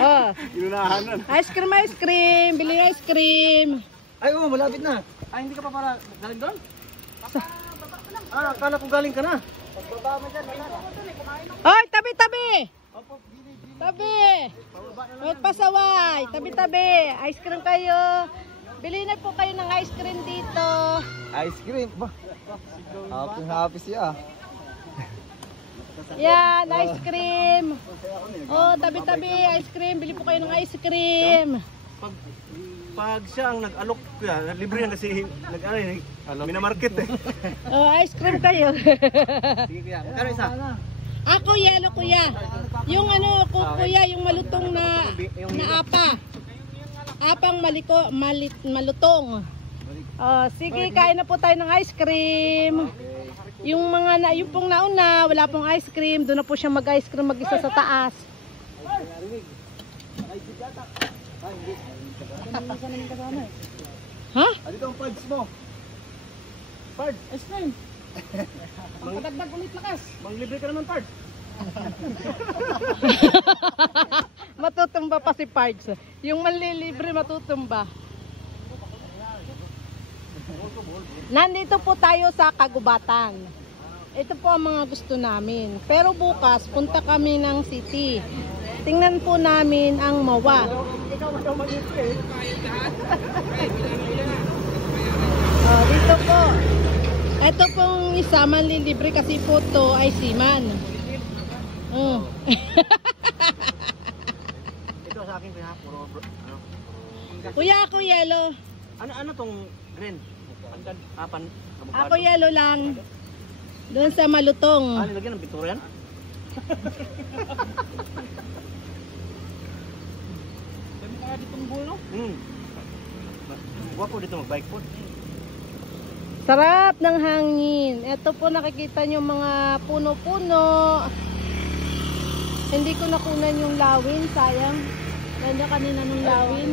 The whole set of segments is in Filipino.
Oh. Inunahan na. Ice cream. Bili ice cream. Ay, oo, malapit na. Ay, hindi ka pa para galing doon? Akala ko galing ka na. Pagbaba mo dyan, wala. Hoy, tabi! Tabi! Huwag pasaway. Tabi. Ice cream kayo. Bili na po kayo ng ice cream dito. Ice cream? Ba? Happy siya. Yan, ice cream. Oh, tabi. Ice cream. Bili po kayo ng ice cream. Pag siya ang nag-alok kuya, libre yan kasi minamarket eh. Oh, ice cream kayo. Sige kuya, magkano isa? Ako yelo kuya. Yung ano kuya, yung malutong na apa. Apang malutong. Oh, sige, kain na po tayo ng ice cream. Yung pong nauna, wala pong ice cream, doon na po siya mag-ice cream mag-isa sa taas. Ha? Dito ang parts mo. Parts, ice cream. Magdagdag ulit lakas. Manglibre ka naman parts. Matutumba pa si Pards. Yung manlilibre matutumba. Nandito po tayo sa Kagubatan. Ito po ang mga gusto namin. Pero bukas, punta kami ng city. Tingnan po namin ang MOA. Oh, dito po. Ito pong isa, manlilibre kasi po to ay seaman. Ito sa akin kuya, puro ano. Kuya, ako yellow. Ano tong green? Apan. Ako yellow lang. Doon sa malutong. Nilagyan ng pintura yan? Dami ka ditong bulo? Guwapo dito mag-bike po. Sarap ng hangin. Ito po nakikita nyo mga puno-puno. Hindi ko nakunan yung lawin, sayang. Ganda kanina nung lawin.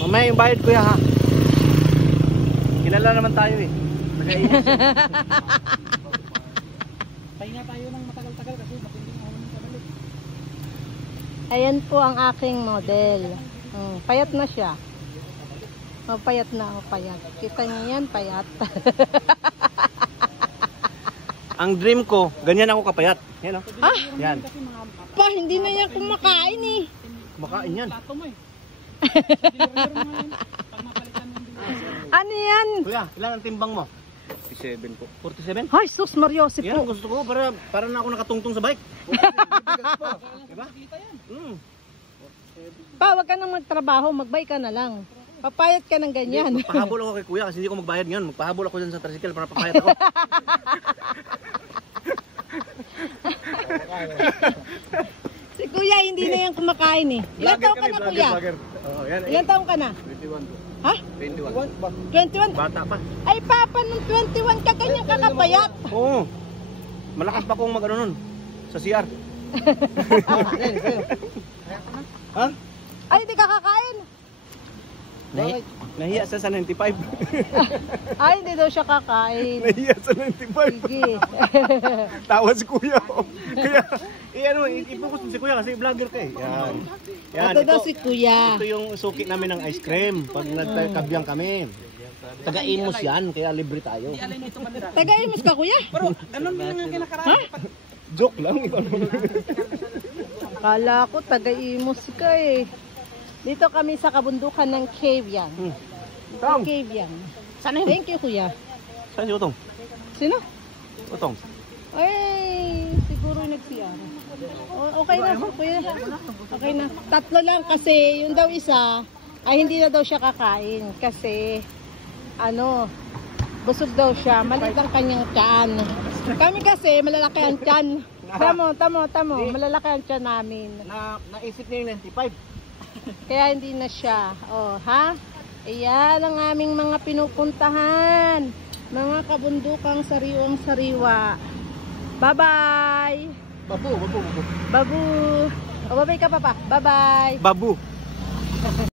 Mamaya yung bayad kuya ha. Kilala naman tayo eh. Nag-iingat siya. Pahinga tayo ng matagal-tagal kasi matinding ako ng kabalik. Ayan po ang aking model. Payat na siya. Payat na ako, payat. Kita niyo yan, payat. Ang dream ko, ganyan ako kapayat. Yan o. Ah? Yan. Pa, hindi na yan kumakain eh. Kumakain yan. Ano yan? Kuya, ilan ang timbang mo? 47 po. 47? Ay, sus Mariosip Yan, po. gusto ko para na ako nakatungtong sa bike. Diba? Pa, wag ka nang magtrabaho, magbike ka na lang. Papayat ka ng ganyan. Magpahabol ako kay kuya kasi hindi ko magbayad ngayon. Magpahabol ako dyan sa tricycle para papayat ako. Si kuya, hindi na yan kumakain eh. Ilan taong ka na kuya? Ilan taong ka na? 21 po. Ha? 21. 21? Bata pa. Ay papa, nung 21 ka ganyan kakapayat. Oo. Malakas pa kong mag-ano nun. Sa CR. Ha? Ay, hindi ka kakain. Nahiya siya sa 95. Ay, hindi daw siya kakain. Nahiya sa 95. Sige. Tawa si kuya. Kaya, i-focus mo si kuya kasi vlogger ka eh. Yan. Yan, Ito daw si kuya. Ito yung suki namin ng ice cream pag nagkabyang kami. Taga-Imus yan, kaya libre tayo. Taga-Imus ka kuya? Pero, ganun din ang kinakaraan. Joke lang. Kala ko taga-Imus ka eh. Dito kami sa kabundukan ng Cave yan. Cave yan. Saan yun? Thank you kuya. Saan si Utong? Sino? Utong. Ay, siguro nag-CR. Okay na po kuya. Okay na. Tatlo lang kasi yung daw isa ay hindi na daw siya kakain kasi busog daw siya. Maliit ang kanyang tiyan. Kami kasi malalaki ang tiyan. Tamo. Malalaki ang tiyan namin. Naisip niya yung 95. Kaya hindi na siya. Oh, ha? Ayan ang aming mga pinupuntahan. Mga kabundukang sariwang-sariwa. Bye-bye! Babu. Babu! O, babay ka pa pa. Bye-bye! Babu.